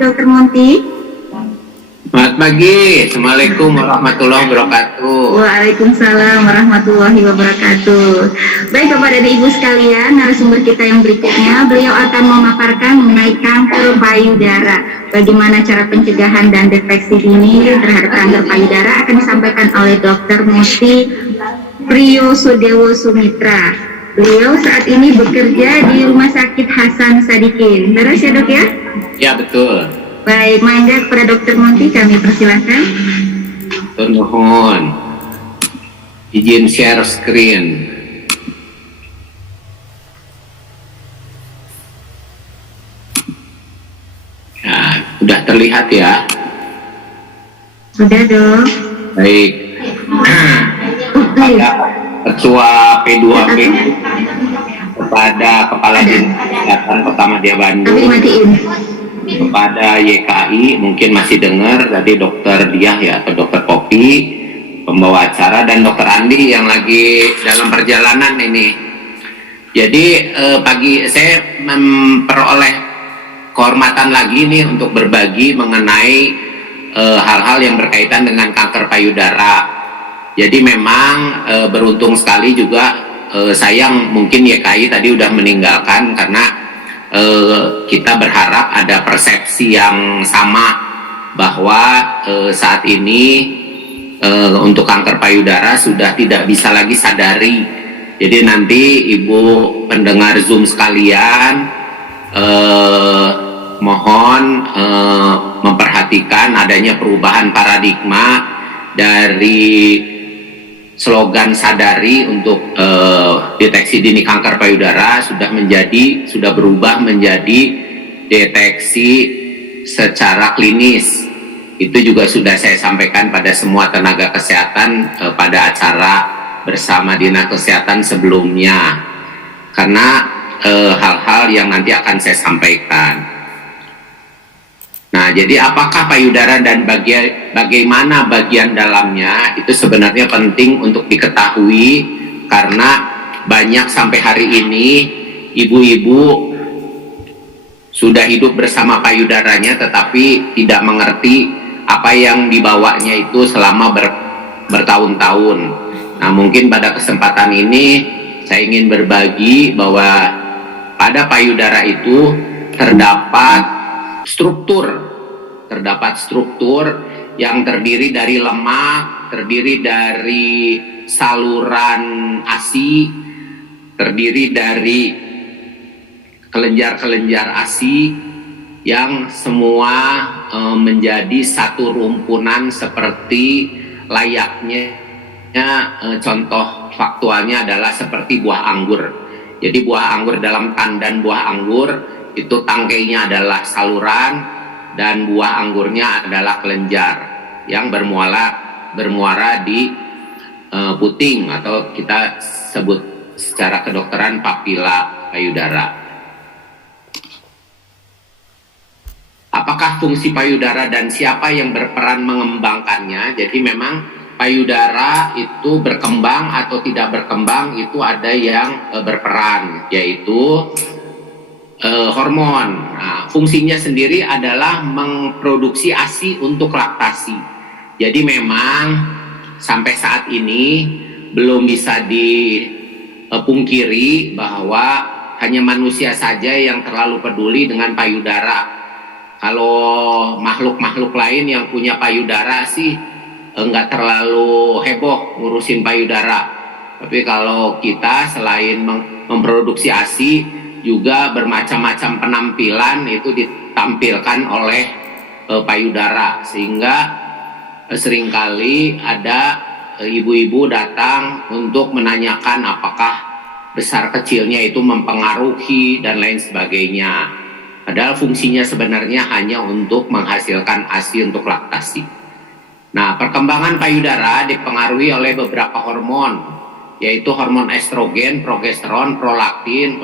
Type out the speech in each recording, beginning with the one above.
Dr. Monty. Selamat pagi, Assalamualaikum warahmatullahi wabarakatuh. Waalaikumsalam warahmatullahi wabarakatuh. Baik Bapak dan Ibu sekalian, narasumber kita yang berikutnya, beliau akan memaparkan mengenai kanker payudara. Bagaimana cara pencegahan dan deteksi dini terhadap kanker payudara akan disampaikan oleh Dr. Monty Priyosodewo Sumitra. Beliau saat ini bekerja di Rumah Sakit Hasan Sadikin. Beres ya dok ya? Ya betul. Baik, mangga kepada Dr. Monty kami persilahkan. Mohon izin share screen. Nah, sudah terlihat ya? Sudah dok. Baik. Pada Ketua P2P kepada Kepala Dinas Kesehatan Kota Madya Bandung, kepada YKI, mungkin masih dengar tadi Dokter Diah ya, atau Dokter Popi pembawa acara, dan Dokter Andi yang lagi dalam perjalanan ini. Jadi pagi saya memperoleh kehormatan lagi nih untuk berbagi mengenai hal-hal yang berkaitan dengan kanker payudara. Jadi memang beruntung sekali juga, sayang mungkin YKI tadi udah meninggalkan karena kita berharap ada persepsi yang sama bahwa saat ini untuk kanker payudara sudah tidak bisa lagi sadari. Jadi nanti ibu pendengar Zoom sekalian, mohon memperhatikan adanya perubahan paradigma dari slogan sadari untuk deteksi dini kanker payudara sudah berubah menjadi deteksi secara klinis. Itu juga sudah saya sampaikan pada semua tenaga kesehatan pada acara bersama Dinas Kesehatan sebelumnya, karena hal-hal yang nanti akan saya sampaikan. Nah, jadi apakah payudara dan bagaimana bagian dalamnya itu sebenarnya penting untuk diketahui, karena banyak sampai hari ini ibu-ibu sudah hidup bersama payudaranya tetapi tidak mengerti apa yang dibawanya itu selama bertahun-tahun. Nah, mungkin pada kesempatan ini saya ingin berbagi bahwa pada payudara itu terdapat struktur yang terdiri dari lemak, terdiri dari saluran ASI, terdiri dari kelenjar-kelenjar ASI yang semua menjadi satu rumpunan seperti layaknya contoh faktualnya adalah seperti buah anggur. Jadi buah anggur, dalam tandan buah anggur itu tangkainya adalah saluran dan buah anggurnya adalah kelenjar yang bermuara di puting atau kita sebut secara kedokteran papila payudara. Apakah fungsi payudara dan siapa yang berperan mengembangkannya? Jadi memang payudara itu berkembang atau tidak berkembang itu ada yang berperan, yaitu hormon. Nah, fungsinya sendiri adalah memproduksi ASI untuk laktasi. Jadi memang sampai saat ini belum bisa dipungkiri bahwa hanya manusia saja yang terlalu peduli dengan payudara. Kalau makhluk-makhluk lain yang punya payudara sih enggak terlalu heboh ngurusin payudara. Tapi kalau kita selain memproduksi ASI, juga bermacam-macam penampilan itu ditampilkan oleh payudara, sehingga seringkali ada ibu-ibu datang untuk menanyakan apakah besar kecilnya itu mempengaruhi dan lain sebagainya. Padahal fungsinya sebenarnya hanya untuk menghasilkan ASI untuk laktasi. Nah, perkembangan payudara dipengaruhi oleh beberapa hormon, yaitu hormon estrogen, progesteron, prolaktin,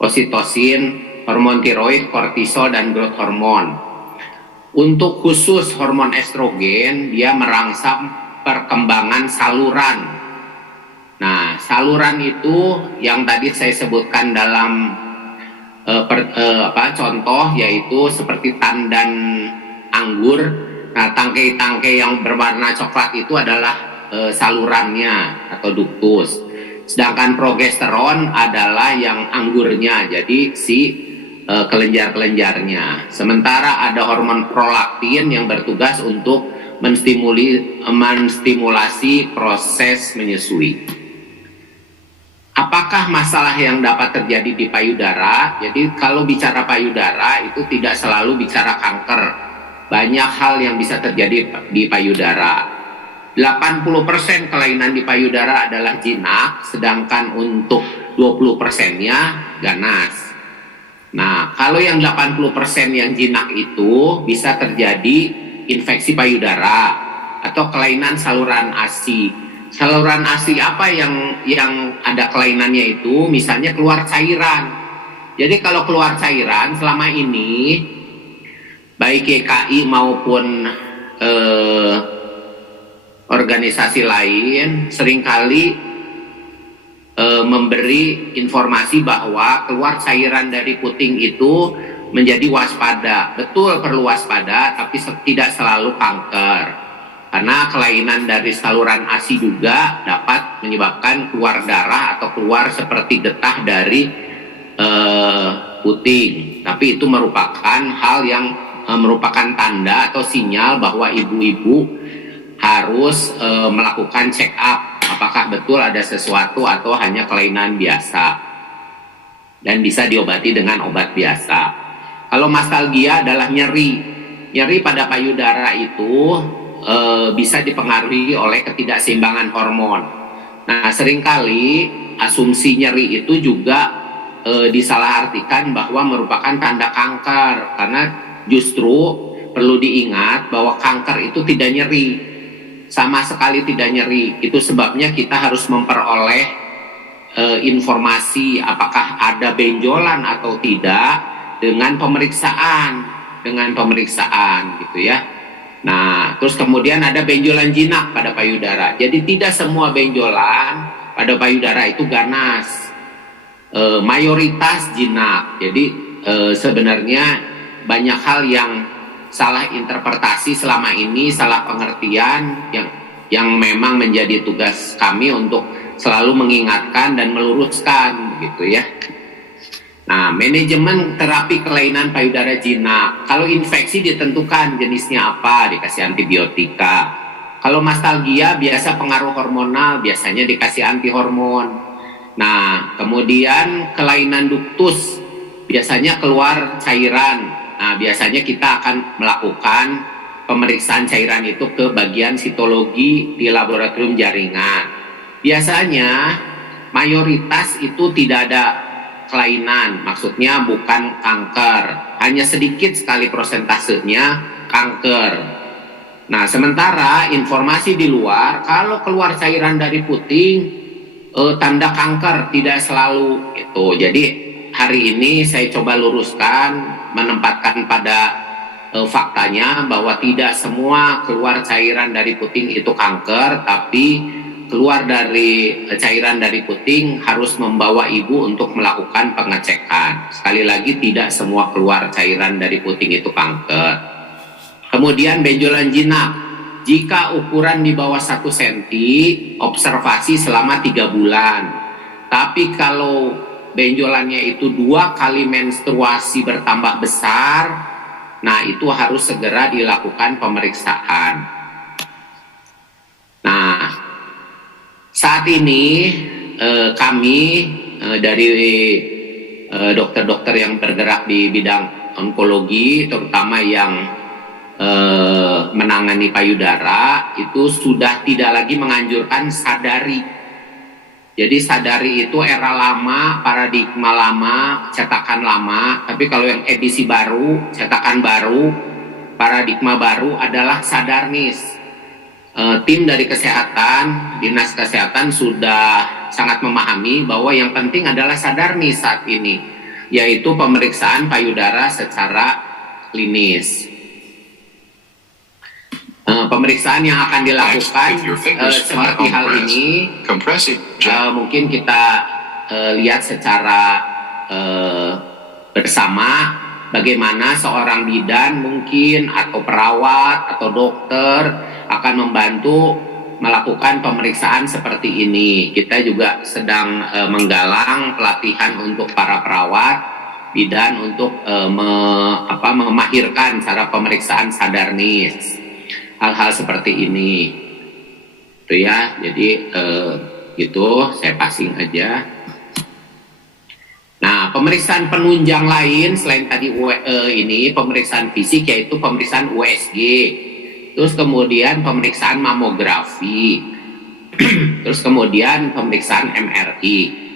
oksitosin, hormon tiroid, kortisol, dan growth hormon. Untuk khusus hormon estrogen, dia merangsang perkembangan saluran. Nah, saluran itu yang tadi saya sebutkan dalam contoh yaitu seperti tandan anggur. Nah, tangkai-tangkai yang berwarna coklat itu adalah salurannya atau ductus. Sedangkan progesteron adalah yang anggurnya, jadi si kelenjar-kelenjarnya. Sementara ada hormon prolaktin yang bertugas untuk menstimulasi proses menyusui. Apakah masalah yang dapat terjadi di payudara? Jadi kalau bicara payudara itu tidak selalu bicara kanker. Banyak hal yang bisa terjadi di payudara. 80% kelainan di payudara adalah jinak, sedangkan untuk 20%-nya ganas. Nah, kalau yang 80% yang jinak itu bisa terjadi infeksi payudara atau kelainan saluran ASI. Saluran ASI apa yang ada kelainannya itu? Misalnya keluar cairan. Jadi kalau keluar cairan selama ini baik YKI maupun organisasi lain seringkali memberi informasi bahwa keluar cairan dari puting itu menjadi waspada. Betul, perlu waspada, tapi tidak selalu kanker. Karena kelainan dari saluran ASI juga dapat menyebabkan keluar darah atau keluar seperti getah dari puting. Tapi itu merupakan hal yang merupakan tanda atau sinyal bahwa ibu-ibu harus melakukan check up. Apakah betul ada sesuatu atau hanya kelainan biasa. Dan bisa diobati dengan obat biasa. Kalau mastalgia adalah nyeri. Nyeri pada payudara itu bisa dipengaruhi oleh ketidakseimbangan hormon. Nah, seringkali asumsi nyeri itu juga disalahartikan bahwa merupakan tanda kanker, karena justru perlu diingat bahwa kanker itu tidak nyeri, sama sekali tidak nyeri. Itu sebabnya kita harus memperoleh informasi apakah ada benjolan atau tidak dengan pemeriksaan gitu ya. Nah, terus kemudian ada benjolan jinak pada payudara. Jadi tidak semua benjolan pada payudara itu ganas. Mayoritas jinak. Jadi sebenarnya banyak hal yang salah interpretasi selama ini, salah pengertian yang memang menjadi tugas kami untuk selalu mengingatkan dan meluruskan gitu ya. Nah, manajemen terapi kelainan payudara jinak. Kalau infeksi ditentukan jenisnya apa, dikasih antibiotika. Kalau mastalgia biasa pengaruh hormonal, biasanya dikasih antihormon. Nah, kemudian kelainan duktus, biasanya keluar cairan. Nah, biasanya kita akan melakukan pemeriksaan cairan itu ke bagian sitologi di laboratorium jaringan. Biasanya mayoritas itu tidak ada kelainan, maksudnya bukan kanker, hanya sedikit sekali prosentasenya kanker. Nah, sementara informasi di luar, kalau keluar cairan dari puting, tanda kanker tidak selalu itu. Jadi hari ini saya coba luruskan, menempatkan pada faktanya bahwa tidak semua keluar cairan dari puting itu kanker, tapi keluar dari cairan dari puting harus membawa ibu untuk melakukan pengecekan. Sekali lagi, tidak semua keluar cairan dari puting itu kanker. Kemudian benjolan jinak. Jika ukuran di bawah 1 cm, observasi selama 3 bulan. Tapi kalau benjolannya itu 2 kali menstruasi bertambah besar, nah itu harus segera dilakukan pemeriksaan. Nah, saat ini kami dari dokter-dokter yang bergerak di bidang onkologi, terutama yang menangani payudara, itu sudah tidak lagi menganjurkan sadari. Jadi sadari itu era lama, paradigma lama, cetakan lama. Tapi kalau yang edisi baru, cetakan baru, paradigma baru adalah sadarnis. Tim dari kesehatan, dinas kesehatan sudah sangat memahami bahwa yang penting adalah sadarnis saat ini, yaitu pemeriksaan payudara secara klinis. Pemeriksaan yang akan dilakukan seperti hal ini, mungkin kita lihat secara bersama bagaimana seorang bidan mungkin atau perawat atau dokter akan membantu melakukan pemeriksaan seperti ini. Kita juga sedang menggalang pelatihan untuk para perawat bidan untuk memahirkan cara pemeriksaan sadarnis, hal-hal seperti ini. Itu ya, jadi gitu saya passing aja. Nah, pemeriksaan penunjang lain selain tadi ini pemeriksaan fisik yaitu pemeriksaan USG, terus kemudian pemeriksaan mamografi, terus kemudian pemeriksaan MRI.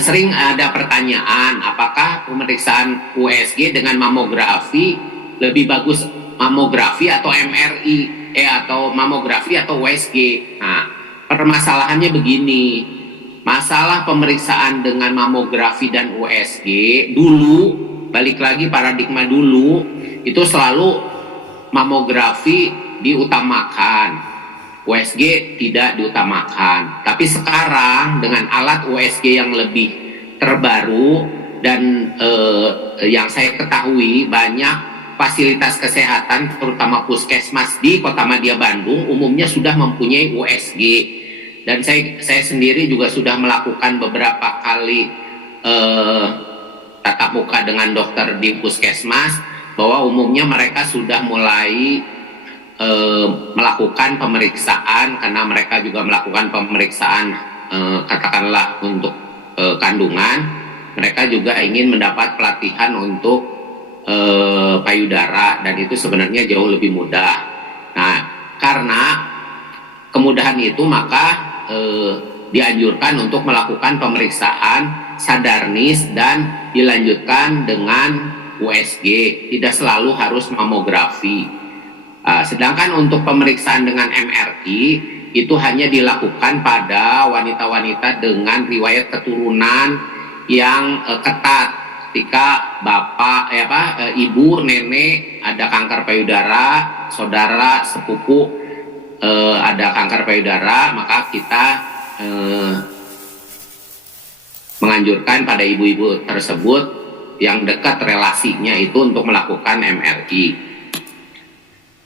Sering ada pertanyaan, apakah pemeriksaan USG dengan mamografi lebih bagus mamografi atau MRI? Atau mamografi atau USG. Nah, permasalahannya begini. Masalah pemeriksaan dengan mamografi dan USG dulu, balik lagi paradigma dulu, itu selalu mamografi diutamakan, USG tidak diutamakan. Tapi sekarang dengan alat USG yang lebih terbaru dan yang saya ketahui banyak fasilitas kesehatan terutama puskesmas di Kota Madya Bandung umumnya sudah mempunyai USG, dan saya sendiri juga sudah melakukan beberapa kali tatap muka dengan dokter di puskesmas bahwa umumnya mereka sudah mulai melakukan pemeriksaan, karena mereka juga melakukan pemeriksaan katakanlah untuk kandungan. Mereka juga ingin mendapat pelatihan untuk payudara, dan itu sebenarnya jauh lebih mudah. Nah, karena kemudahan itu maka dianjurkan untuk melakukan pemeriksaan sadarnis dan dilanjutkan dengan USG, tidak selalu harus mamografi. Sedangkan untuk pemeriksaan dengan MRI itu hanya dilakukan pada wanita-wanita dengan riwayat keturunan yang ketat. Ketika bapak, ibu, nenek ada kanker payudara, saudara, sepupu ada kanker payudara, maka kita menganjurkan pada ibu-ibu tersebut yang dekat relasinya itu untuk melakukan MRI.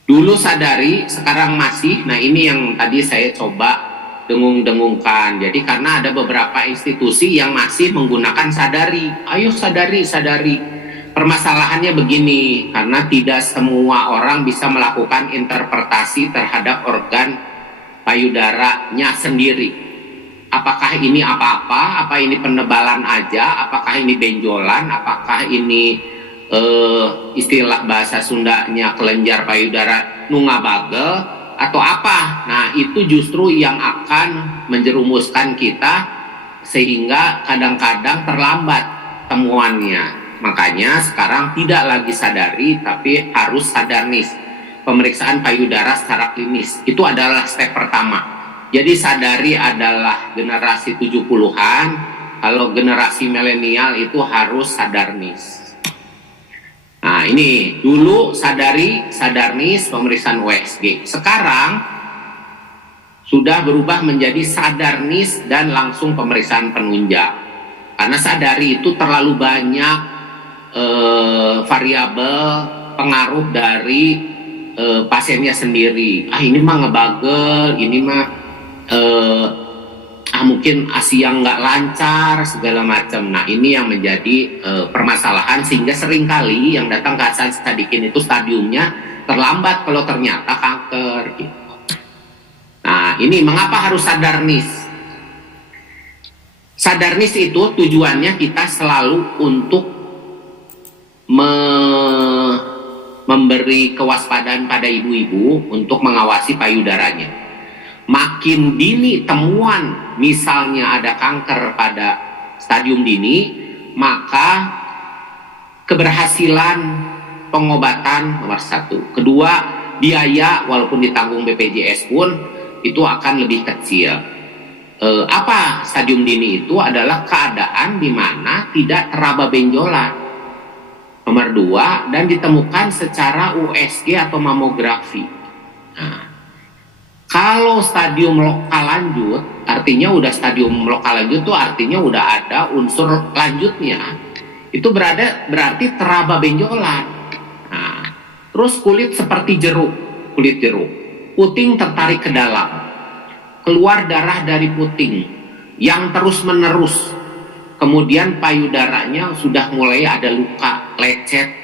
Dulu sadari, sekarang masih. Nah, ini yang tadi saya coba dengung-dengungkan. Jadi karena ada beberapa institusi yang masih menggunakan sadari. Ayo sadari. Permasalahannya begini, karena tidak semua orang bisa melakukan interpretasi terhadap organ payudaranya sendiri. Apakah ini apa-apa? Apa ini penebalan aja? Apakah ini benjolan? Apakah ini istilah bahasa Sundanya kelenjar payudara nungabagel? Atau apa? Nah, itu justru yang akan menjerumuskan kita sehingga kadang-kadang terlambat temuannya. Makanya sekarang tidak lagi sadari tapi harus sadarnis. Pemeriksaan payudara secara klinis itu adalah step pertama. Jadi sadari adalah generasi 70-an, kalau generasi milenial itu harus sadarnis. Nah, ini dulu sadari, sadarnis, pemeriksaan USG. Sekarang sudah berubah menjadi sadarnis dan langsung pemeriksaan penunjang. Karena sadari itu terlalu banyak variabel pengaruh dari pasiennya sendiri. Ini mah ngebagel, ini mah mungkin ASI yang nggak lancar segala macam. Nah, ini yang menjadi permasalahan sehingga seringkali yang datang ke Hasan Sadikin itu stadiumnya terlambat kalau ternyata kanker gitu. Nah, ini mengapa harus sadarnis? Sadarnis itu tujuannya kita selalu untuk memberi kewaspadaan pada ibu-ibu untuk mengawasi payudaranya. Makin dini temuan, misalnya ada kanker pada stadium dini, maka keberhasilan pengobatan nomor satu. Kedua, biaya walaupun ditanggung BPJS pun itu akan lebih kecil. Apa stadium dini itu? Adalah keadaan di mana tidak teraba benjolan. Nomor dua, dan ditemukan secara USG atau mamografi. Nah, Kalau stadium lokal lanjut, artinya udah stadium lokal lanjut tuh artinya udah ada unsur lanjutnya. Itu berarti teraba benjolan. Nah, terus kulit seperti kulit jeruk. Puting tertarik ke dalam. Keluar darah dari puting yang terus-menerus. Kemudian payudaranya sudah mulai ada luka, lecet.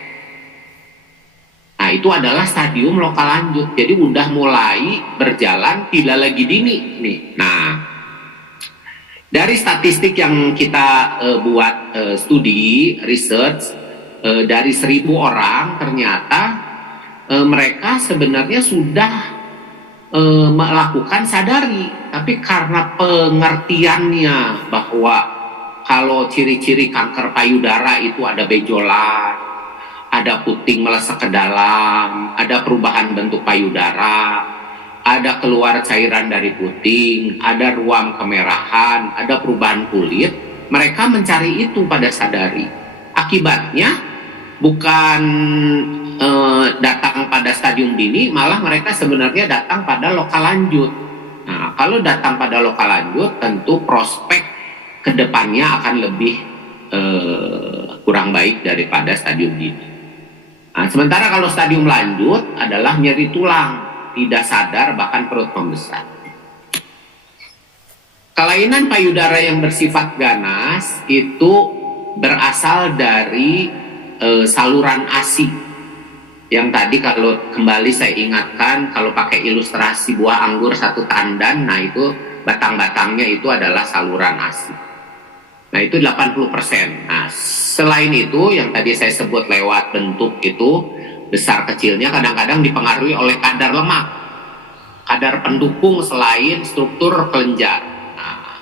Nah, itu adalah stadium lokal lanjut. Jadi udah mulai berjalan, tidak lagi dini nih. Nah, dari statistik yang kita buat studi, research, dari 1.000 orang ternyata mereka sebenarnya sudah melakukan sadari. Tapi karena pengertiannya bahwa kalau ciri-ciri kanker payudara itu ada benjolan, ada puting melesek ke dalam, ada perubahan bentuk payudara, ada keluar cairan dari puting, ada ruam kemerahan, ada perubahan kulit. Mereka mencari itu pada sadari. Akibatnya bukan datang pada stadium dini, malah mereka sebenarnya datang pada lokal lanjut. Nah, kalau datang pada lokal lanjut, tentu prospek kedepannya akan lebih kurang baik daripada stadium dini. Nah, sementara kalau stadium lanjut adalah nyeri tulang, tidak sadar, bahkan perut membesar. Kelainan payudara yang bersifat ganas itu berasal dari saluran ASI. Yang tadi kalau kembali saya ingatkan, kalau pakai ilustrasi buah anggur satu tandan, nah itu batang-batangnya itu adalah saluran ASI. Nah, itu 80%. Nah, selain itu yang tadi saya sebut lewat bentuk itu besar kecilnya kadang-kadang dipengaruhi oleh kadar lemak, kadar pendukung selain struktur kelenjar. Nah,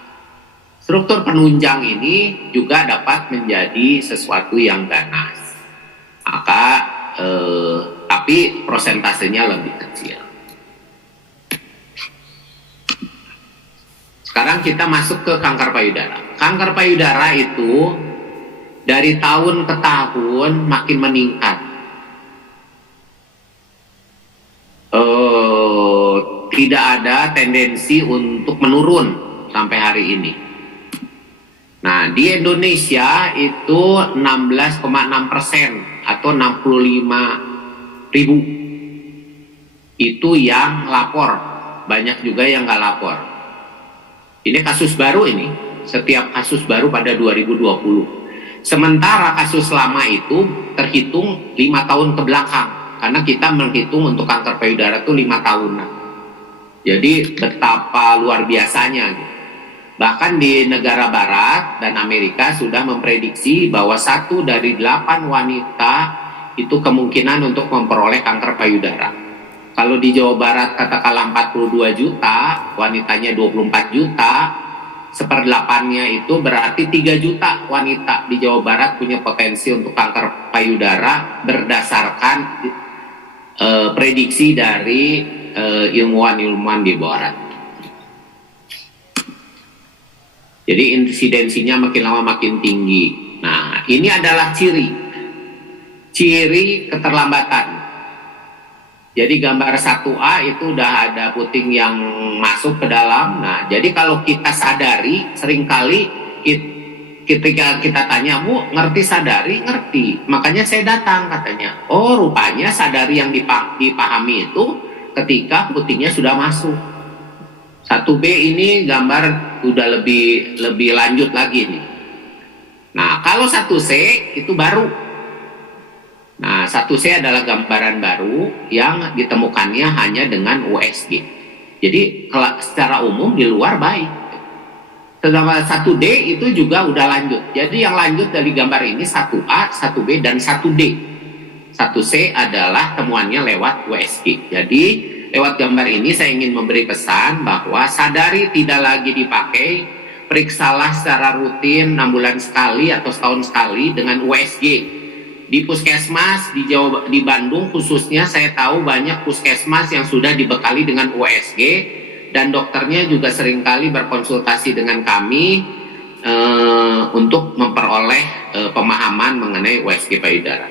struktur penunjang ini juga dapat menjadi sesuatu yang ganas. Maka tapi prosentasenya lebih kecil. Sekarang kita masuk ke kanker payudara. Kanker payudara itu dari tahun ke tahun makin meningkat. Tidak ada tendensi untuk menurun sampai hari ini. Nah, di Indonesia itu 16,6% atau 65.000 itu yang lapor. Banyak juga yang nggak lapor. Ini kasus baru ini, setiap kasus baru pada 2020. Sementara kasus lama itu terhitung 5 tahun ke belakang, karena kita menghitung untuk kanker payudara itu 5 tahunan. Jadi betapa luar biasanya. Bahkan di negara barat dan Amerika sudah memprediksi bahwa 1 dari 8 wanita itu kemungkinan untuk memperoleh kanker payudara. Kalau di Jawa Barat katakanlah 42 juta, wanitanya 24 juta, 1/8-nya itu berarti 3 juta wanita di Jawa Barat punya potensi untuk kanker payudara berdasarkan prediksi dari ilmuwan-ilmuwan di barat. Jadi insidensinya makin lama makin tinggi. Nah, ini adalah ciri keterlambatan. Jadi gambar 1A itu udah ada puting yang masuk ke dalam. Nah, jadi kalau kita sadari, seringkali ketika kita tanya, Bu, ngerti sadari? Ngerti. Makanya saya datang katanya. Oh, rupanya sadari yang dipahami itu ketika putingnya sudah masuk. 1B ini gambar udah lebih lanjut lagi nih. Nah, kalau 1C itu baru. Nah, 1C adalah gambaran baru yang ditemukannya hanya dengan USG. Jadi secara umum di luar baik. Sedangkan 1D itu juga udah lanjut. Jadi yang lanjut dari gambar ini 1A, 1B, dan 1D. 1C adalah temuannya lewat USG. Jadi lewat gambar ini saya ingin memberi pesan bahwa sadari tidak lagi dipakai, periksalah secara rutin 6 bulan sekali atau setahun sekali dengan USG. Di puskesmas di Bandung khususnya saya tahu banyak puskesmas yang sudah dibekali dengan USG dan dokternya juga seringkali berkonsultasi dengan kami untuk memperoleh pemahaman mengenai USG payudara.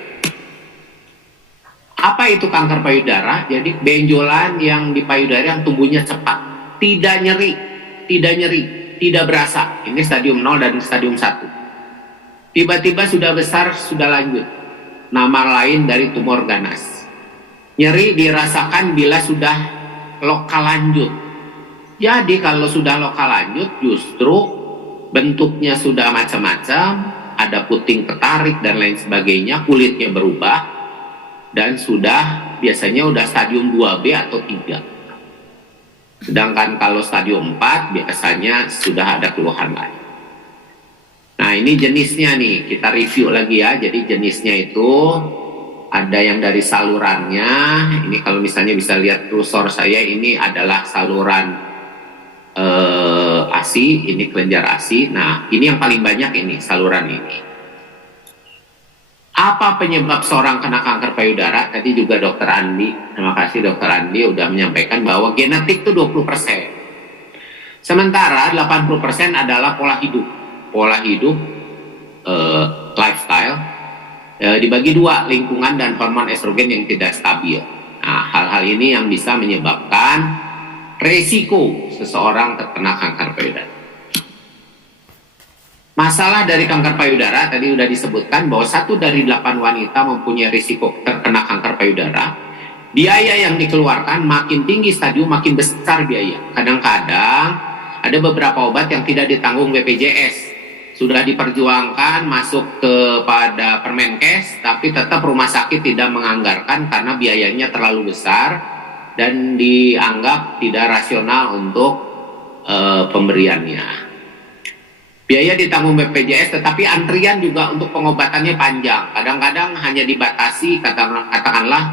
Apa itu kanker payudara? Jadi benjolan yang di payudara yang tumbuhnya cepat, tidak nyeri, tidak berasa. Ini stadium 0 dan stadium 1. Tiba-tiba sudah besar, sudah lanjut. Nama lain dari tumor ganas. Nyeri dirasakan bila sudah lokal lanjut. Jadi kalau sudah lokal lanjut, justru bentuknya sudah macam-macam, ada puting ketarik dan lain sebagainya, kulitnya berubah, dan biasanya udah stadium 2B atau 3. Sedangkan kalau stadium 4 biasanya sudah ada keluhan lain. Nah, ini jenisnya nih, kita review lagi ya. Jadi jenisnya itu ada yang dari salurannya. Ini kalau misalnya bisa lihat kursor saya, ini adalah saluran ASI, ini kelenjar ASI. Nah, ini yang paling banyak, ini saluran ini. Apa penyebab seorang kena kanker payudara? Tadi juga Dokter Andi, terima kasih Dokter Andi udah menyampaikan bahwa genetik itu 20%. Sementara 80% adalah pola hidup. Pola hidup, lifestyle, dibagi dua, lingkungan dan hormon estrogen yang tidak stabil. Nah, hal-hal ini yang bisa menyebabkan resiko seseorang terkena kanker payudara. Masalah dari kanker payudara tadi sudah disebutkan bahwa 1 dari 8 wanita mempunyai risiko terkena kanker payudara. Biaya yang dikeluarkan makin tinggi stadium makin besar biaya. Kadang-kadang ada beberapa obat yang tidak ditanggung BPJS. Sudah diperjuangkan masuk kepada Permenkes, tapi tetap rumah sakit tidak menganggarkan karena biayanya terlalu besar dan dianggap tidak rasional untuk pemberiannya. Biaya ditanggung BPJS, tetapi antrian juga untuk pengobatannya panjang. Kadang-kadang hanya dibatasi, katakanlah,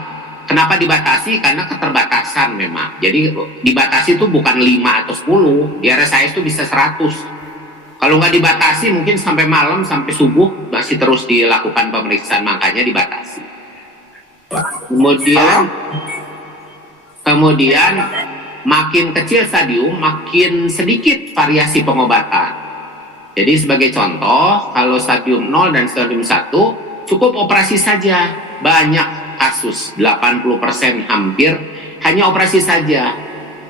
kenapa dibatasi? Karena keterbatasan memang. Jadi dibatasi itu bukan 5 atau 10, di RSIS itu bisa 100. Kalau nggak dibatasi mungkin sampai malam, sampai subuh masih terus dilakukan pemeriksaan, makanya dibatasi. Kemudian makin kecil stadium, makin sedikit variasi pengobatan. Jadi sebagai contoh, kalau stadium 0 dan stadium 1 cukup operasi saja. Banyak kasus, 80% hampir hanya operasi saja.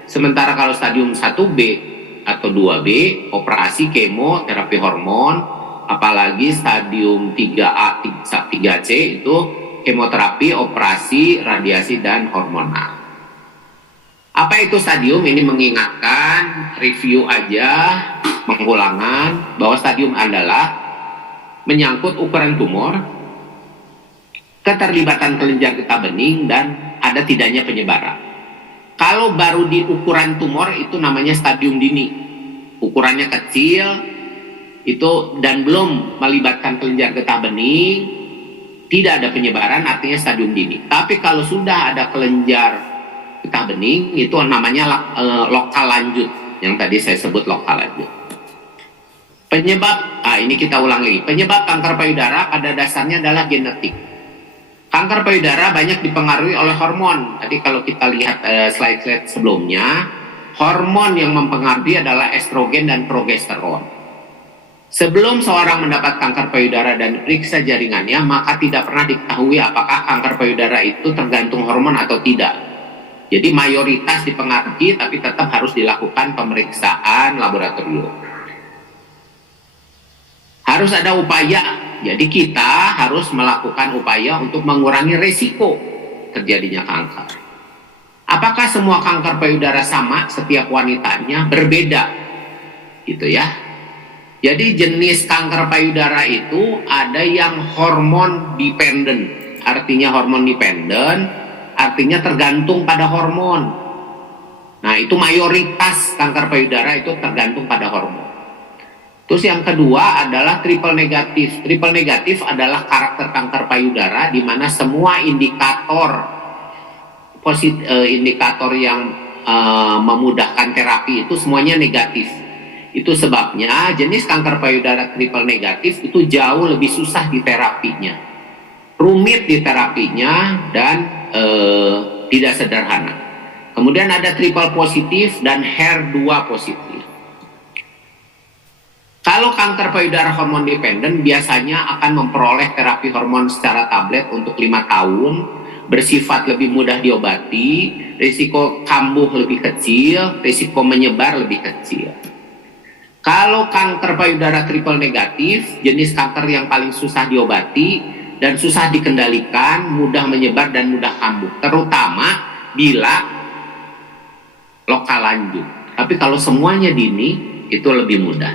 Sementara kalau stadium 1B atau 2B, operasi kemo, terapi hormon, apalagi stadium 3A, 3C itu kemoterapi, operasi, radiasi, dan hormonal. Apa itu stadium? Ini mengingatkan, review aja, pengulangan, bahwa stadium adalah menyangkut ukuran tumor, keterlibatan kelenjar getah bening, dan ada tidaknya penyebaran. Kalau baru di ukuran tumor itu namanya stadium dini. Ukurannya kecil itu dan belum melibatkan kelenjar getah bening, tidak ada penyebaran, artinya stadium dini. Tapi kalau sudah ada kelenjar getah bening, itu namanya lokal lanjut, yang tadi saya sebut lokal lanjut. Penyebab, ini kita ulang lagi. Penyebab kanker payudara pada dasarnya adalah genetik. Kanker payudara banyak dipengaruhi oleh hormon. Tadi kalau kita lihat slide-slide sebelumnya, hormon yang mempengaruhi adalah estrogen dan progesteron. Sebelum seorang mendapat kanker payudara dan periksa jaringannya, maka tidak pernah diketahui apakah kanker payudara itu tergantung hormon atau tidak. Jadi mayoritas dipengaruhi, tapi tetap harus dilakukan pemeriksaan laboratorium. Harus ada upaya, jadi kita harus melakukan upaya untuk mengurangi resiko terjadinya kanker. Apakah semua kanker payudara sama setiap wanitanya? Berbeda, gitu ya. Jadi jenis kanker payudara itu ada yang hormon dependent, artinya hormon dependent, artinya tergantung pada hormon. Nah, itu mayoritas kanker payudara itu tergantung pada hormon. Terus yang kedua adalah triple negatif. Triple negatif adalah karakter kanker payudara di mana semua indikator indikator yang memudahkan terapi itu semuanya negatif. Itu sebabnya jenis kanker payudara triple negatif itu jauh lebih susah di terapinya, rumit di terapinya, dan tidak sederhana. Kemudian ada triple positif dan HER2 positif. Kalau kanker payudara hormon dependent biasanya akan memperoleh terapi hormon secara tablet untuk 5 tahun, bersifat lebih mudah diobati, risiko kambuh lebih kecil, risiko menyebar lebih kecil. Kalau kanker payudara triple negatif, jenis kanker yang paling susah diobati dan susah dikendalikan, mudah menyebar dan mudah kambuh, terutama bila lokal lanjut. Tapi kalau semuanya dini, itu lebih mudah.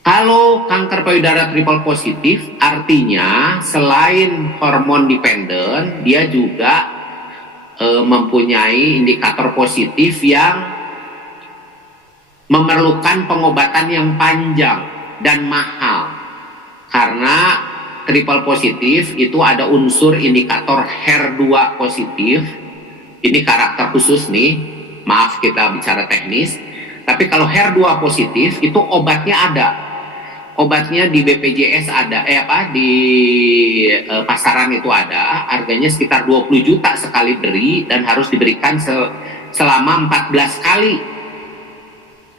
Kalau kanker payudara triple positif, artinya selain hormon dependent, dia juga mempunyai indikator positif yang memerlukan pengobatan yang panjang dan mahal. Karena triple positif itu ada unsur indikator HER2 positif. Ini karakter khusus nih, maaf kita bicara teknis. Tapi kalau HER2 positif itu obatnya ada. Obatnya di BPJS ada, di pasaran itu ada, harganya sekitar 20 juta sekali beri dan harus diberikan selama 14 kali.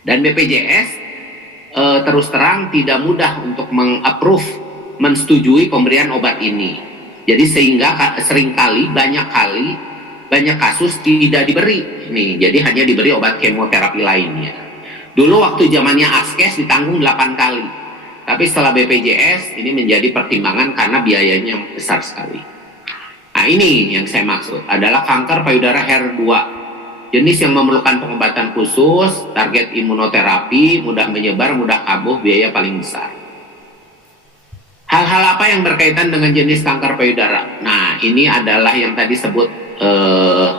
Dan BPJS terus terang tidak mudah untuk mensetujui pemberian obat ini. Jadi sehingga seringkali banyak kasus tidak diberi nih. Jadi hanya diberi obat kemoterapi lainnya. Dulu waktu zamannya Askes ditanggung 8 kali. Tapi setelah BPJS ini menjadi pertimbangan karena biayanya besar sekali. Nah, ini yang saya maksud adalah kanker payudara HER2. Jenis yang memerlukan pengobatan khusus, target imunoterapi, mudah menyebar, mudah kambuh, biaya paling besar. Hal-hal apa yang berkaitan dengan jenis kanker payudara? Nah, ini adalah yang tadi sebut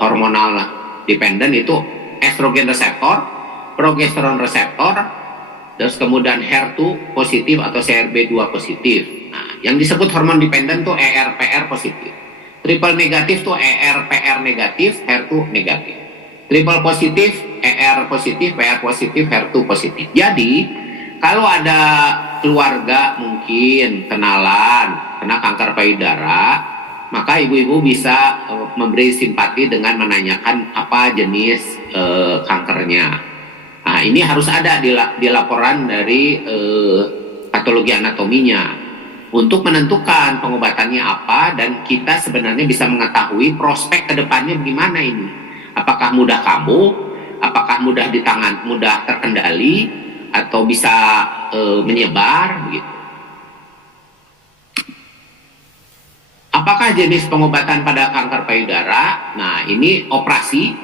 hormonal dependent, itu estrogen reseptor, progesteron reseptor, terus kemudian HER2 positif atau CRB2 positif. Nah, yang disebut hormon dependent tuh ERPR positif. Triple negatif tuh ERPR negatif, HER2 negatif. Triple positif, ER positif, PR positif, HER2 positif. Jadi, kalau ada keluarga mungkin kenalan kena kanker payudara, maka ibu-ibu bisa memberi simpati dengan menanyakan apa jenis kankernya. Nah, ini harus ada di laporan dari patologi anatominya untuk menentukan pengobatannya apa, dan kita sebenarnya bisa mengetahui prospek kedepannya bagaimana ini. Apakah mudah kambuh, apakah mudah terkendali, atau bisa menyebar begitu. Apakah jenis pengobatan pada kanker payudara? Nah, ini operasi.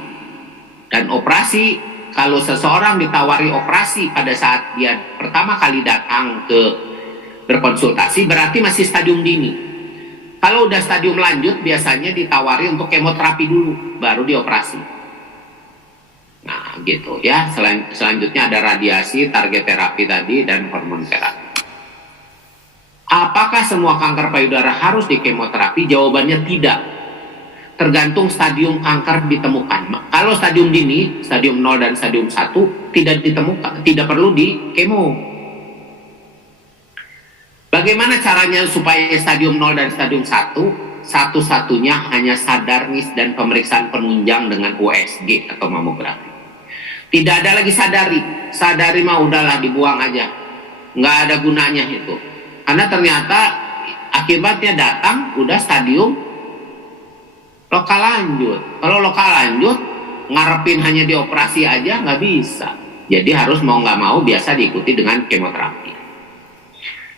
Dan operasi, kalau seseorang ditawari operasi pada saat dia pertama kali datang ke berkonsultasi, berarti masih stadium dini. Kalau udah stadium lanjut, biasanya ditawari untuk kemoterapi dulu, baru dioperasi. Nah, gitu ya. Selanjutnya ada radiasi, target terapi tadi, dan hormon terapi. Apakah semua kanker payudara harus dikemoterapi? Jawabannya tidak. Tergantung stadium kanker ditemukan. Kalau stadium dini, stadium 0 dan stadium 1 tidak ditemukan, tidak perlu di kemo. Bagaimana caranya supaya stadium 0 dan stadium 1? Satu-satunya hanya sadarnis dan pemeriksaan penunjang dengan USG atau mamografi. Tidak ada lagi sadari. Sadari mah udahlah, dibuang aja. Nggak ada gunanya itu. Karena ternyata akibatnya datang udah stadium lokal lanjut. Kalau lokal lanjut, ngarepin hanya dioperasi aja nggak bisa. Jadi harus mau nggak mau biasa diikuti dengan kemoterapi.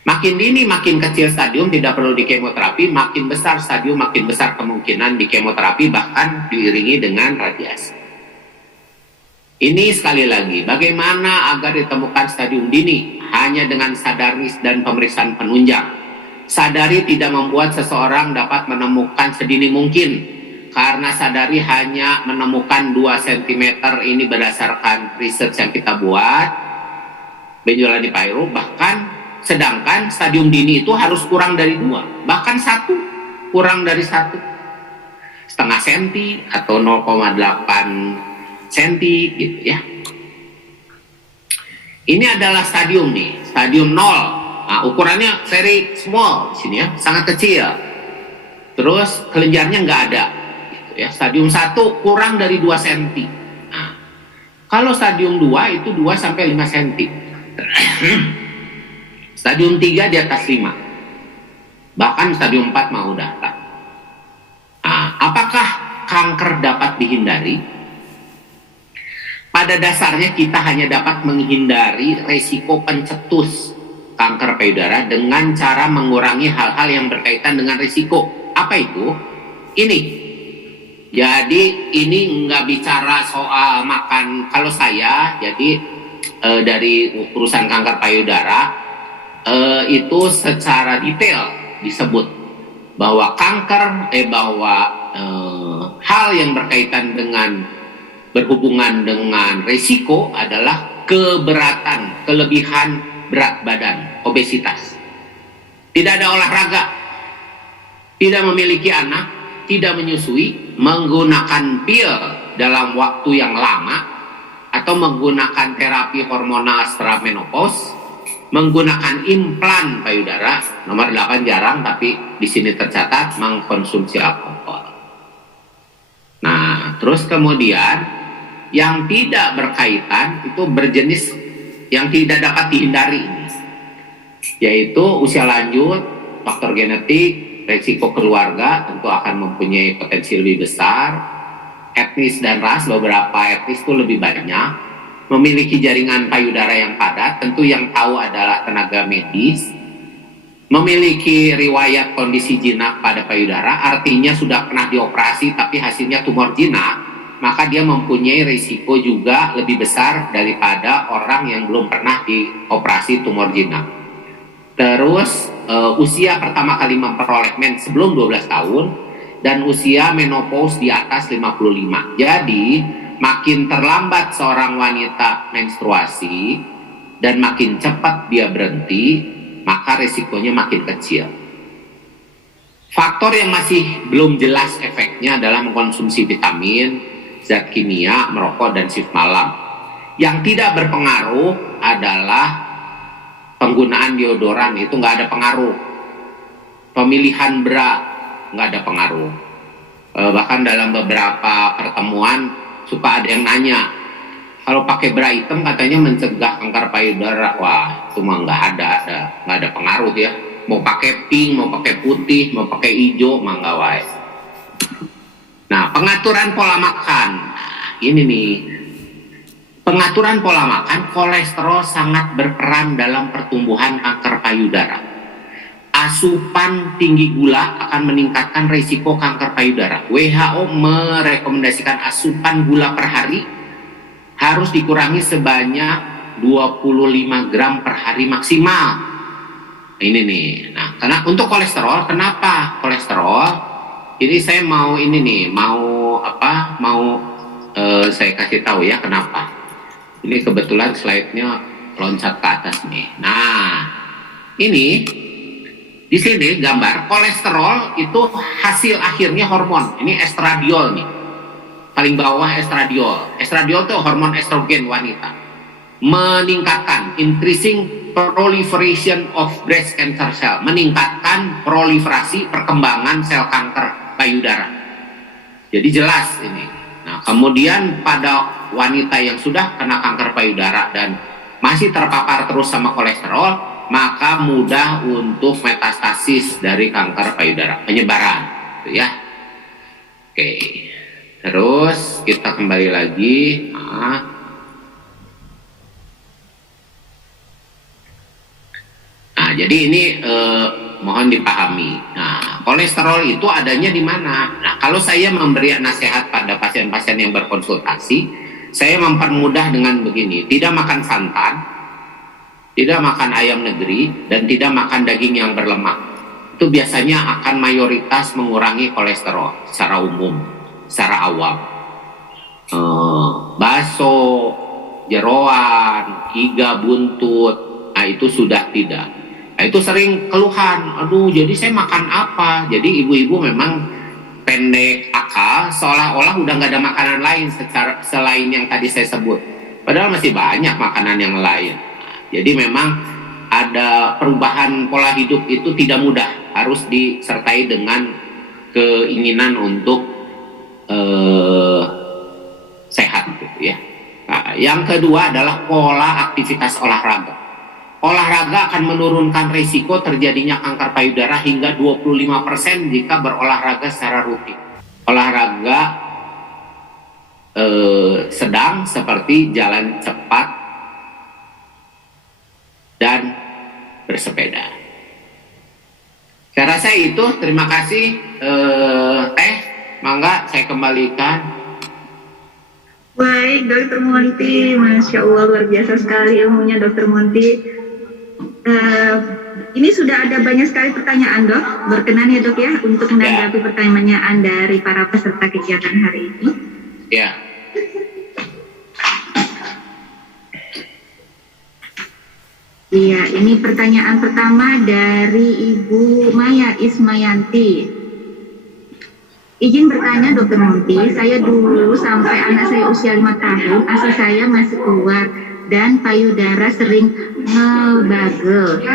Makin dini, makin kecil stadium tidak perlu dikemoterapi, makin besar stadium, makin besar kemungkinan dikemoterapi, bahkan diiringi dengan radiasi. Ini sekali lagi, bagaimana agar ditemukan stadium dini? Hanya dengan sadarnis dan pemeriksaan penunjang. Sadari tidak membuat seseorang dapat menemukan sedini mungkin, karena sadari hanya menemukan 2 cm, ini berdasarkan riset yang kita buat, benjolan di payro, sedangkan stadium dini itu harus kurang dari 2, bahkan 1, kurang dari 1,5 senti atau 0,8 senti gitu ya. Ini adalah stadium nih, stadium 0. Nah, ukurannya very small di sini ya, sangat kecil. Terus kelenjarnya nggak ada gitu ya. Stadium 1 kurang dari 2 senti. Nah, kalau stadium 2 itu 2 sampai 5 senti. Stadium 3 di atas 5. Bahkan stadium 4 mau datang. Nah, kanker dapat dihindari? Pada dasarnya kita hanya dapat menghindari resiko pencetus kanker payudara dengan cara mengurangi hal-hal yang berkaitan dengan risiko. Apa itu? Ini. Jadi ini nggak bicara soal makan. Kalau saya, jadi dari urusan kanker payudara, itu secara detail disebut bahwa hal yang berkaitan dengan berhubungan dengan risiko adalah keberatan, kelebihan berat badan, obesitas. Tidak ada olahraga, tidak memiliki anak, tidak menyusui, menggunakan pil dalam waktu yang lama, atau menggunakan terapi hormonal setelah menopause, menggunakan implan payudara, nomor 8 jarang, tapi di sini tercatat mengkonsumsi alkohol. Nah, terus kemudian yang tidak berkaitan itu berjenis yang tidak dapat dihindari ini, yaitu usia lanjut, faktor genetik, risiko keluarga tentu akan mempunyai potensi lebih besar, etnis dan ras, beberapa etnis itu lebih banyak, memiliki jaringan payudara yang padat, tentu yang tahu adalah tenaga medis, memiliki riwayat kondisi jinak pada payudara, artinya sudah pernah dioperasi tapi hasilnya tumor jinak, maka dia mempunyai risiko juga lebih besar daripada orang yang belum pernah dioperasi tumor jinak. Terus usia pertama kali memperoleh mens sebelum 12 tahun dan usia menopause di atas 55. Jadi makin terlambat seorang wanita menstruasi dan makin cepat dia berhenti, maka risikonya makin kecil. Faktor yang masih belum jelas efeknya adalah mengkonsumsi vitamin, zat kimia, merokok, dan shift malam. Yang tidak berpengaruh adalah penggunaan deodoran, itu nggak ada pengaruh. Pemilihan bra nggak ada pengaruh. Bahkan dalam beberapa pertemuan suka ada yang nanya, kalau pakai bra hitam katanya mencegah kanker payudara. Wah, cuma nggak ada pengaruh ya. Mau pakai pink, mau pakai putih, mau pakai hijau, mah nggak wae. Nah, pengaturan pola makan. Nah, ini nih. Pengaturan pola makan, kolesterol sangat berperan dalam pertumbuhan kanker payudara. Asupan tinggi gula akan meningkatkan risiko kanker payudara. WHO merekomendasikan asupan gula per hari harus dikurangi sebanyak 25 gram per hari maksimal. Ini nih. Nah, karena untuk kolesterol, kenapa kolesterol? Ini saya mau saya kasih tahu ya kenapa. Ini kebetulan slide-nya loncat ke atas nih. Nah, ini di sini gambar kolesterol itu hasil akhirnya hormon. Ini estradiol nih. Paling bawah estradiol. Estradiol itu hormon estrogen wanita. Meningkatkan increasing proliferation of breast cancer cell, meningkatkan proliferasi perkembangan sel kanker payudara. Jadi jelas ini. Nah, kemudian pada wanita yang sudah kena kanker payudara dan masih terpapar terus sama kolesterol, maka mudah untuk metastasis dari kanker payudara, penyebaran, gitu ya. Oke. Terus kita kembali lagi. Nah, jadi ini mohon dipahami. Nah, kolesterol itu adanya di mana? Nah, kalau saya memberi nasihat pada pasien-pasien yang berkonsultasi, saya mempermudah dengan begini: tidak makan santan, tidak makan ayam negeri, dan tidak makan daging yang berlemak. Itu biasanya akan mayoritas mengurangi kolesterol secara umum, secara awam. Bakso, jeroan, iga buntut, nah itu sudah tidak. Nah, itu sering keluhan, aduh jadi saya makan apa? Jadi ibu-ibu memang pendek akal, seolah-olah udah nggak ada makanan lain selain yang tadi saya sebut. Padahal masih banyak makanan yang lain. Jadi memang ada perubahan pola hidup itu tidak mudah, harus disertai dengan keinginan untuk sehat gitu ya. Nah, yang kedua adalah pola aktivitas olahraga. Olahraga akan menurunkan risiko terjadinya kanker payudara hingga 25% jika berolahraga secara rutin. Olahraga sedang seperti jalan cepat dan bersepeda. Saya rasa itu. Terima kasih. Teh, mangga saya kembalikan. Baik, Dokter Monty, Masya Allah luar biasa sekali ilmunya Dokter Monty. Ini sudah ada banyak sekali pertanyaan, Dok. Berkenan ya, Dok, ya, untuk menanggapi pertanyaan dari para peserta kegiatan hari ini. Ya. Iya, ini pertanyaan pertama dari Ibu Maya Ismayanti. Izin bertanya, Dokter Monty, saya dulu sampai anak saya usia 5 tahun, ASI saya masih keluar dan payudara sering ngebagel.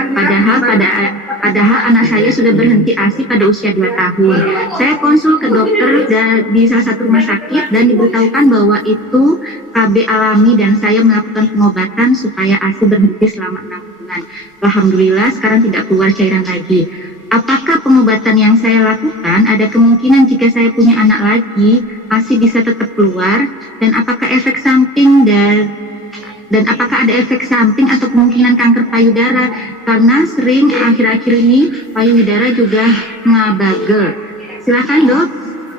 Padahal anak saya sudah berhenti ASI pada usia 2 tahun. Saya konsul ke dokter di salah satu rumah sakit dan diberitahukan bahwa itu KB alami dan saya melakukan pengobatan supaya ASI berhenti selama 6 bulan. Alhamdulillah sekarang tidak keluar cairan lagi. Apakah pengobatan yang saya lakukan ada kemungkinan jika saya punya anak lagi ASI bisa tetap keluar, dan apakah efek samping dan apakah ada efek samping atau kemungkinan kanker payudara, karena sering akhir-akhir ini payudara juga ngabagel. Silakan, Dok.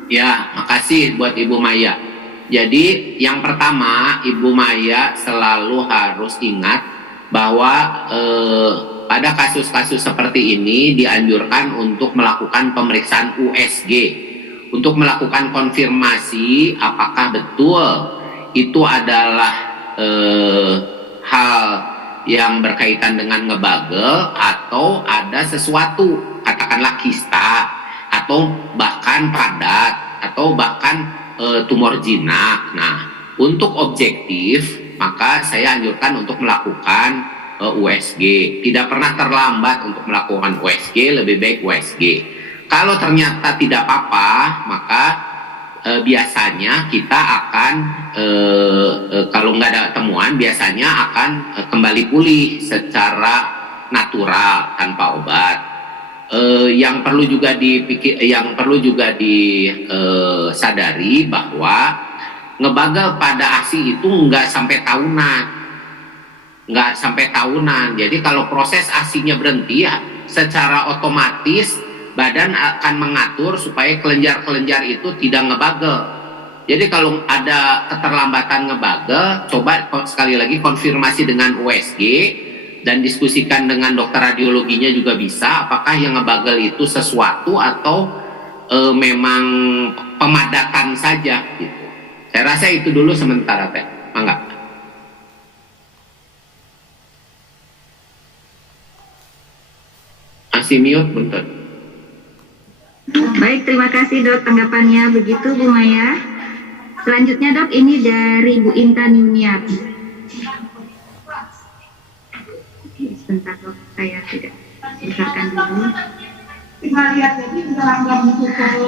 Ya, makasih buat Ibu Maya. Jadi yang pertama, Ibu Maya selalu harus ingat bahwa pada kasus-kasus seperti ini dianjurkan untuk melakukan pemeriksaan USG untuk melakukan konfirmasi apakah betul itu adalah hal yang berkaitan dengan ngebagel atau ada sesuatu, katakanlah kista atau bahkan padat atau bahkan tumor jinak. Nah, untuk objektif maka saya anjurkan untuk melakukan USG. Tidak pernah terlambat untuk melakukan USG, lebih baik USG. Kalau ternyata tidak apa-apa, maka biasanya kita akan kalau nggak ada temuan, biasanya akan kembali pulih secara natural tanpa obat. Yang perlu juga disadari bahwa ngebagel pada ASI itu nggak sampai tahunan. Jadi kalau proses ASI-nya berhenti, ya secara otomatis badan akan mengatur supaya kelenjar-kelenjar itu tidak ngebagel. Jadi kalau ada keterlambatan ngebagel, coba sekali lagi konfirmasi dengan USG dan diskusikan dengan dokter radiologinya juga bisa, apakah yang ngebagel itu sesuatu atau memang pemadatan saja gitu. Saya rasa itu dulu sementara, Teh. Mangga. Masih mute, bentar. Baik, terima kasih, Dok, tanggapannya begitu, Bu Maya. Selanjutnya, Dok, ini dari Bu Intan Yuniati. Sebentar, Dok, saya tidak besarkan dulu.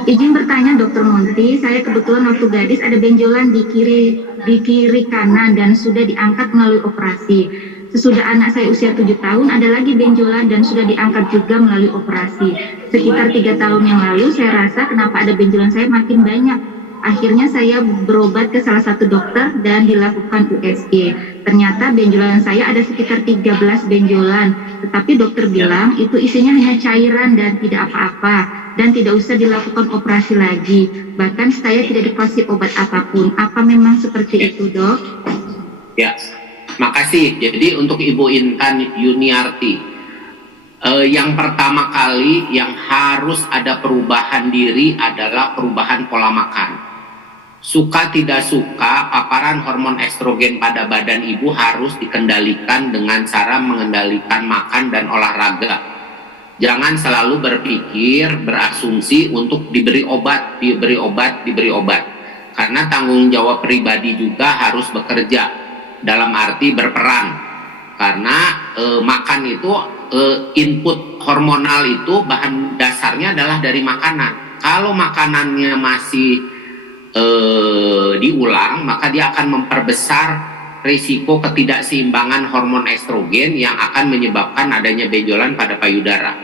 Izin bertanya, Dokter Monty, saya kebetulan waktu gadis ada benjolan di kiri kanan dan sudah diangkat melalui operasi. Sesudah anak saya usia 7 tahun ada lagi benjolan dan sudah diangkat juga melalui operasi. Sekitar 3 tahun yang lalu saya rasa kenapa ada benjolan saya makin banyak. Akhirnya saya berobat ke salah satu dokter dan dilakukan USG. Ternyata benjolan saya ada sekitar 13 benjolan. Tetapi dokter bilang itu isinya hanya cairan dan tidak apa-apa. Dan tidak usah dilakukan operasi lagi. Bahkan saya tidak dikasih obat apapun. Apa memang seperti itu, Dok? Ya, makasih. Jadi untuk Ibu Intan Yuniarti, yang pertama kali yang harus ada perubahan diri adalah perubahan pola makan. Suka tidak suka, paparan hormon estrogen pada badan ibu harus dikendalikan dengan cara mengendalikan makan dan olahraga. Jangan selalu berpikir, berasumsi untuk diberi obat. Karena tanggung jawab pribadi juga harus bekerja, dalam arti berperan. Karena makan itu, input hormonal itu bahan dasarnya adalah dari makanan. Kalau makanannya masih diulang, maka dia akan memperbesar risiko ketidakseimbangan hormon estrogen yang akan menyebabkan adanya benjolan pada payudara.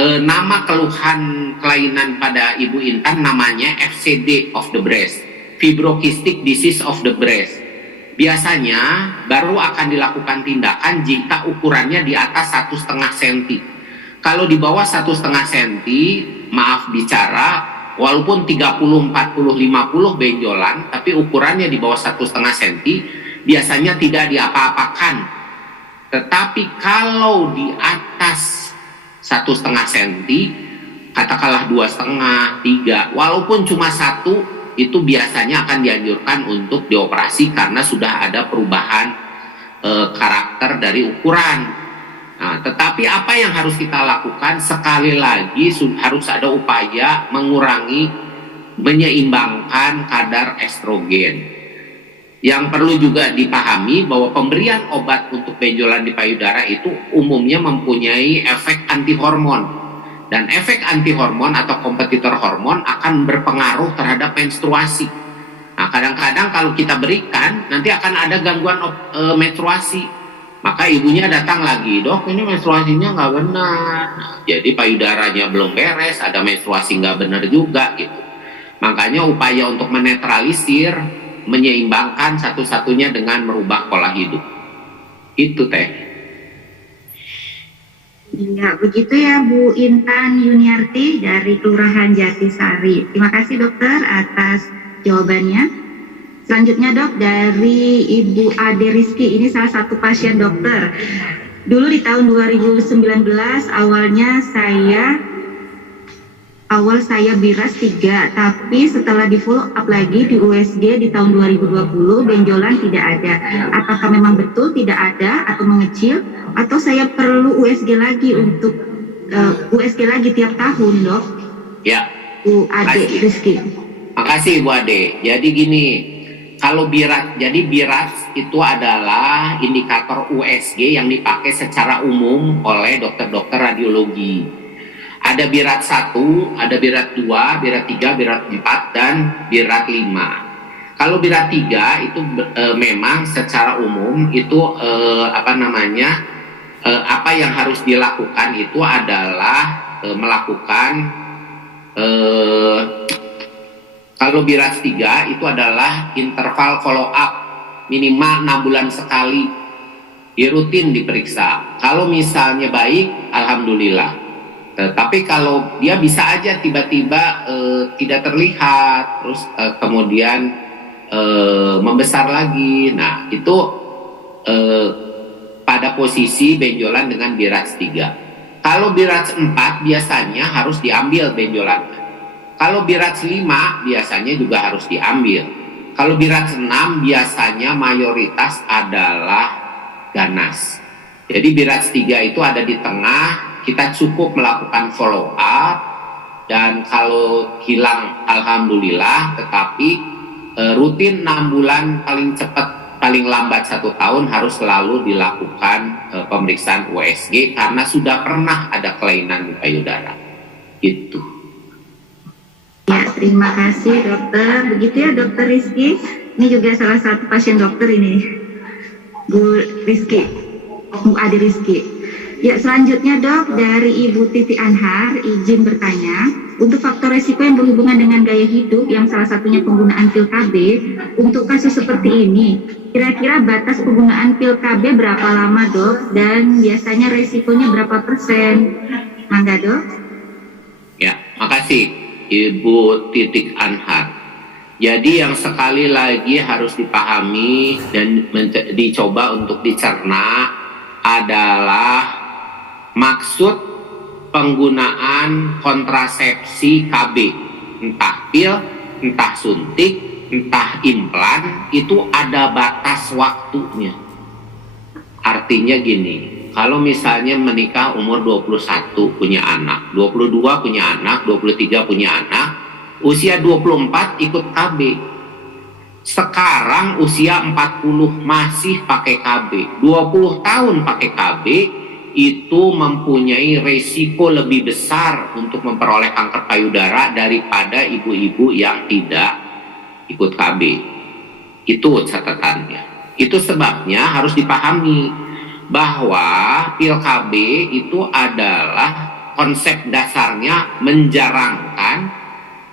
Nama keluhan kelainan pada Ibu Intan namanya FCD of the breast. fibrokistic disease of the breast. Biasanya baru akan dilakukan tindakan jika ukurannya di atas 1,5 cm. Kalau di bawah 1,5 cm, maaf bicara, walaupun 30, 40, 50 benjolan, tapi ukurannya di bawah 1,5 cm, biasanya tidak diapa-apakan. Tetapi kalau di atas 1,5 cm, katakanlah 2,5, 3, walaupun cuma 1, itu biasanya akan dianjurkan untuk dioperasi karena sudah ada perubahan karakter dari ukuran. Nah, tetapi apa yang harus kita lakukan? Sekali lagi harus ada upaya mengurangi, menyeimbangkan kadar estrogen. Yang perlu juga dipahami bahwa pemberian obat untuk benjolan di payudara itu umumnya mempunyai efek antihormon. Dan efek antihormon atau kompetitor hormon akan berpengaruh terhadap menstruasi. Nah, kadang-kadang kalau kita berikan, nanti akan ada gangguan menstruasi. Maka ibunya datang lagi, dok ini menstruasinya nggak benar. Nah, jadi payudaranya belum beres, ada menstruasi nggak benar juga gitu. Makanya upaya untuk menetralisir, menyeimbangkan satu-satunya dengan merubah pola hidup. Itu teh. Ya, begitu ya Bu Intan Yuniarti dari Kelurahan Jatisari. Terima kasih dokter atas jawabannya. Selanjutnya dok, dari Ibu Ade Rizky, ini salah satu pasien dokter. Dulu di tahun 2019 awal saya biras 3, tapi setelah di follow up lagi di USG di tahun 2020 benjolan tidak ada. Apakah memang betul tidak ada atau mengecil, atau saya perlu USG lagi untuk USG lagi tiap tahun dok? Ya. Bu Ade Rizky. Makasih Bu Ade. Jadi gini, kalau biras itu adalah indikator USG yang dipakai secara umum oleh dokter-dokter radiologi. Ada birat 1, ada birat 2, birat 3, birat 4, dan birat 5. Kalau birat 3 itu memang secara umum itu apa yang harus dilakukan itu adalah melakukan kalau birat 3 itu adalah interval follow up minimal 6 bulan sekali, rutin diperiksa. Kalau misalnya baik, alhamdulillah. Tapi kalau dia bisa aja tiba-tiba tidak terlihat, terus kemudian membesar lagi. Nah, itu pada posisi benjolan dengan biras 3. Kalau biras 4 biasanya harus diambil benjolan. Kalau biras 5 biasanya juga harus diambil. Kalau biras 6 biasanya mayoritas adalah ganas. Jadi biras 3 itu ada di tengah. Kita cukup melakukan follow up, dan kalau hilang alhamdulillah, tetapi rutin 6 bulan, paling cepat paling lambat 1 tahun harus selalu dilakukan pemeriksaan USG karena sudah pernah ada kelainan di payudara gitu. Ya, terima kasih dokter. Begitu ya dokter Rizky. Ini juga salah satu pasien dokter ini, Bu Rizky, Bu Ade Rizky. Ya, selanjutnya dok, dari Ibu Titi Anhar, izin bertanya, untuk faktor resiko yang berhubungan dengan gaya hidup yang salah satunya penggunaan pil KB, untuk kasus seperti ini, kira-kira batas penggunaan pil KB berapa lama dok, dan biasanya resikonya berapa persen? Mangga dok. Ya, makasih Ibu Titik Anhar. Jadi yang sekali lagi harus dipahami dan dicoba untuk dicerna adalah maksud penggunaan kontrasepsi KB, entah pil, entah suntik, entah implan, itu ada batas waktunya. Artinya gini, kalau misalnya menikah umur 21 punya anak, 22 punya anak, 23 punya anak, usia 24 ikut KB. Sekarang usia 40 masih pakai KB, 20 tahun pakai KB, itu mempunyai resiko lebih besar untuk memperoleh kanker payudara daripada ibu-ibu yang tidak ikut KB. Itu catatannya. Itu sebabnya harus dipahami bahwa pil KB itu adalah konsep dasarnya menjarangkan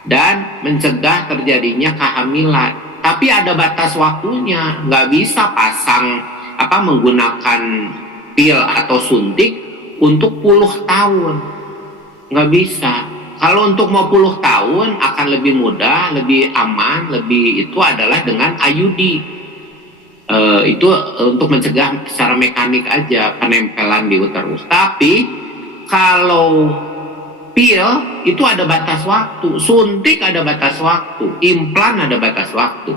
dan mencegah terjadinya kehamilan. Tapi ada batas waktunya, nggak bisa menggunakan pil atau suntik untuk puluh tahun, nggak bisa. Kalau untuk mau puluh tahun akan lebih mudah, lebih aman, itu adalah dengan IUD. Itu untuk mencegah secara mekanik aja penempelan di uterus. Tapi kalau pil itu ada batas waktu, suntik ada batas waktu, implan ada batas waktu.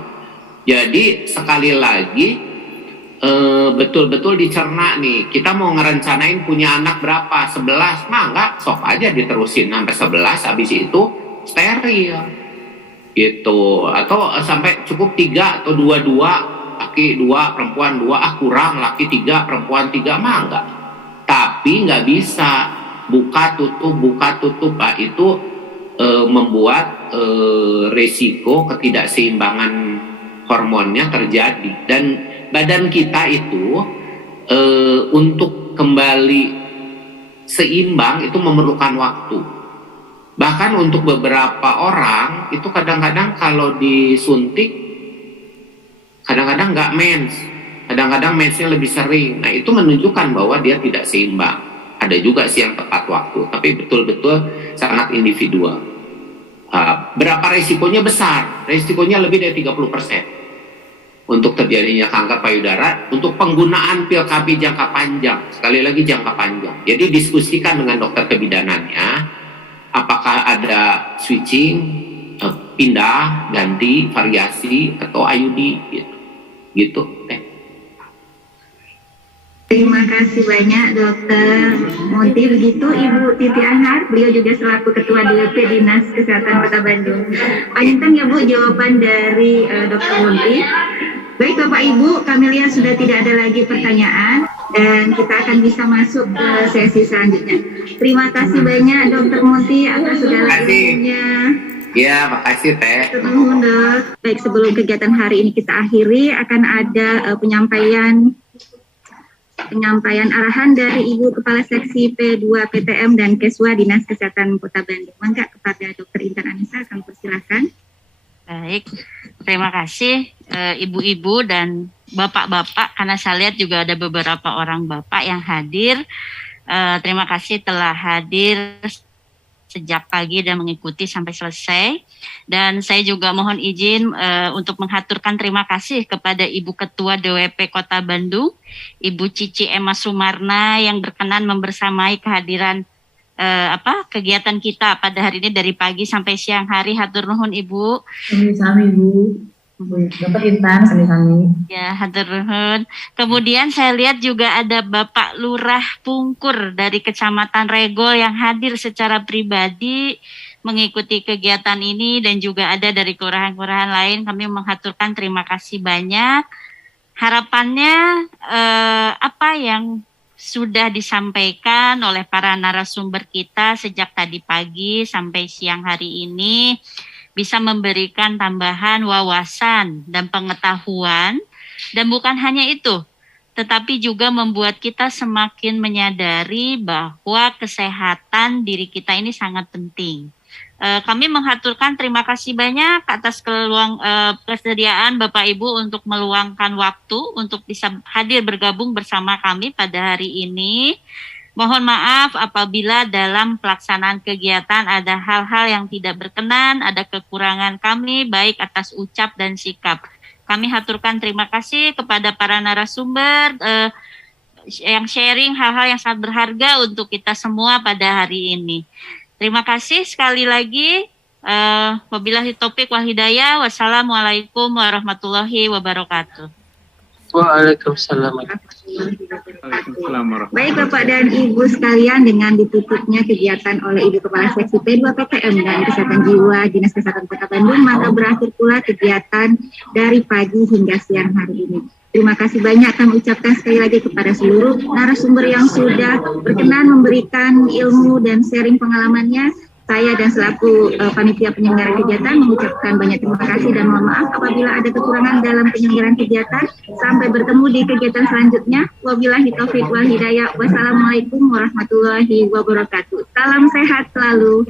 Jadi sekali lagi betul-betul dicerna nih. Kita mau ngerencanain punya anak berapa? 11? Nah enggak, sok aja diterusin sampai 11, habis itu steril gitu. Atau sampai cukup 3 atau 2, laki 2, perempuan 2, kurang, laki 3, perempuan 3, mah enggak. Tapi nggak bisa buka tutup, Pak. Itu membuat resiko ketidakseimbangan hormonnya terjadi. Dan badan kita itu untuk kembali seimbang itu memerlukan waktu. Bahkan untuk beberapa orang itu kadang-kadang kalau disuntik kadang-kadang nggak mens, kadang-kadang mensnya lebih sering. Nah itu menunjukkan bahwa dia tidak seimbang. Ada juga sih yang tepat waktu, tapi betul-betul sangat individual. Berapa resikonya besar? Resikonya lebih dari 30% untuk terjadinya kanker payudara untuk penggunaan pil KB jangka panjang. Sekali lagi jangka panjang. Jadi diskusikan dengan dokter kebidanannya, apakah ada switching, pindah, ganti, variasi, atau IUD gitu. Terima kasih banyak Dokter Munti. Begitu Ibu Titi Anhar, beliau juga selaku Ketua DWP Dinas Kesehatan Kota Bandung. Panjang ya Bu jawaban dari Dokter Munti. Baik Bapak Ibu, kami lihat sudah tidak ada lagi pertanyaan dan kita akan bisa masuk ke sesi selanjutnya. Terima kasih banyak Dokter Munti atas segala ilmunya. Ya, makasih Teh. Baik, sebelum kegiatan hari ini kita akhiri, akan ada penyampaian arahan dari Ibu Kepala Seksi P2 PTM dan Keswa Dinas Kesehatan Kota Bandung. Mangga kepada Dr. Intan Anissa, kami persilakan. Baik, terima kasih ibu-ibu dan bapak-bapak, karena saya lihat juga ada beberapa orang bapak yang hadir. Terima kasih telah hadir sejak pagi dan mengikuti sampai selesai. Dan saya juga mohon izin untuk menghaturkan terima kasih kepada Ibu Ketua DWP Kota Bandung, Ibu Cici Emma Sumarna yang berkenan membersamai kehadiran kegiatan kita pada hari ini dari pagi sampai siang hari. Hatur nuhun Ibu. Sami-sami Ibu. Bapak Intan, sami-sami. Ya, hatur nuhun. Kemudian saya lihat juga ada Bapak Lurah Pungkur dari Kecamatan Regol yang hadir secara pribadi mengikuti kegiatan ini, dan juga ada dari kelurahan-kelurahan lain. Kami menghaturkan terima kasih banyak. Harapannya apa yang sudah disampaikan oleh para narasumber kita sejak tadi pagi sampai siang hari ini bisa memberikan tambahan wawasan dan pengetahuan, dan bukan hanya itu, tetapi juga membuat kita semakin menyadari bahwa kesehatan diri kita ini sangat penting. Kami menghaturkan terima kasih banyak atas kesediaan Bapak Ibu untuk meluangkan waktu untuk bisa hadir bergabung bersama kami pada hari ini. Mohon maaf apabila dalam pelaksanaan kegiatan ada hal-hal yang tidak berkenan, ada kekurangan kami baik atas ucap dan sikap. Kami haturkan terima kasih kepada para narasumber yang sharing hal-hal yang sangat berharga untuk kita semua pada hari ini. Terima kasih sekali lagi. Wabillahi taufiq wal hidayah. Wassalamualaikum warahmatullahi wabarakatuh. Waalaikumsalam. Baik Bapak dan Ibu sekalian, dengan ditutupnya kegiatan oleh Ibu Kepala Seksi P2 PTM dan Kesehatan Jiwa Dinas Kesehatan Kota Bandung, maka berakhir pula kegiatan dari pagi hingga siang hari ini. Terima kasih banyak kami ucapkan sekali lagi kepada seluruh narasumber yang sudah berkenan memberikan ilmu dan sharing pengalamannya. Saya dan selaku panitia penyelenggara kegiatan mengucapkan banyak terima kasih dan mohon maaf apabila ada kekurangan dalam penyelenggaraan kegiatan. Sampai bertemu di kegiatan selanjutnya. Wabillahi taufiq wal hidayah. Wassalamualaikum warahmatullahi wabarakatuh. Salam sehat selalu.